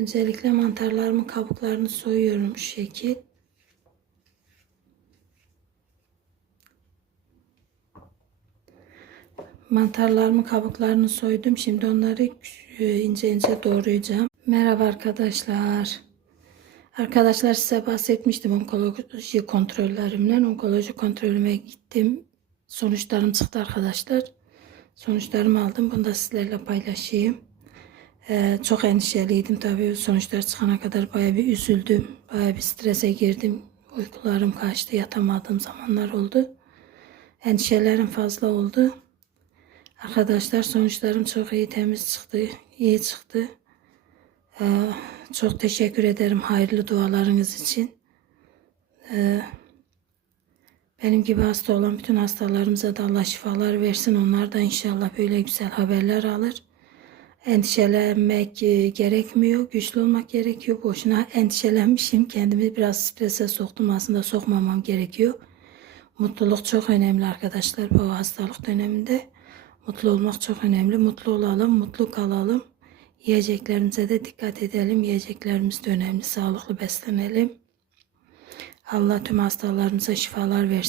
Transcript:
Öncelikle mantarlarımın kabuklarını soyuyorum şu şekil. Mantarlarımın kabuklarını soydum. Şimdi onları ince ince doğrayacağım. Merhaba arkadaşlar. Arkadaşlar size bahsetmiştim onkoloji kontrollerimden. Onkoloji kontrolüme gittim. Sonuçlarım çıktı arkadaşlar. Sonuçlarımı aldım. Bunu da sizlerle paylaşayım. Çok endişeliydim tabii. Sonuçlar çıkana kadar bayağı bir üzüldüm. Bayağı bir strese girdim. Uykularım kaçtı. Yatamadığım zamanlar oldu. Endişelerim fazla oldu. Arkadaşlar sonuçlarım çok iyi, temiz çıktı. İyi çıktı. Çok teşekkür ederim hayırlı dualarınız için. Benim gibi hasta olan bütün hastalarımıza da Allah şifalar versin. Onlar da inşallah böyle güzel haberler alır. Endişelenmek gerekmiyor. Güçlü olmak gerekiyor. Boşuna endişelenmişim. Kendimi biraz strese soktum. Aslında sokmamam gerekiyor. Mutluluk çok önemli arkadaşlar bu hastalık döneminde. Mutlu olmak çok önemli. Mutlu olalım, mutlu kalalım. Yiyeceklerimize de dikkat edelim. Yiyeceklerimiz de önemli. Sağlıklı beslenelim. Allah tüm hastalarımıza şifalar versin.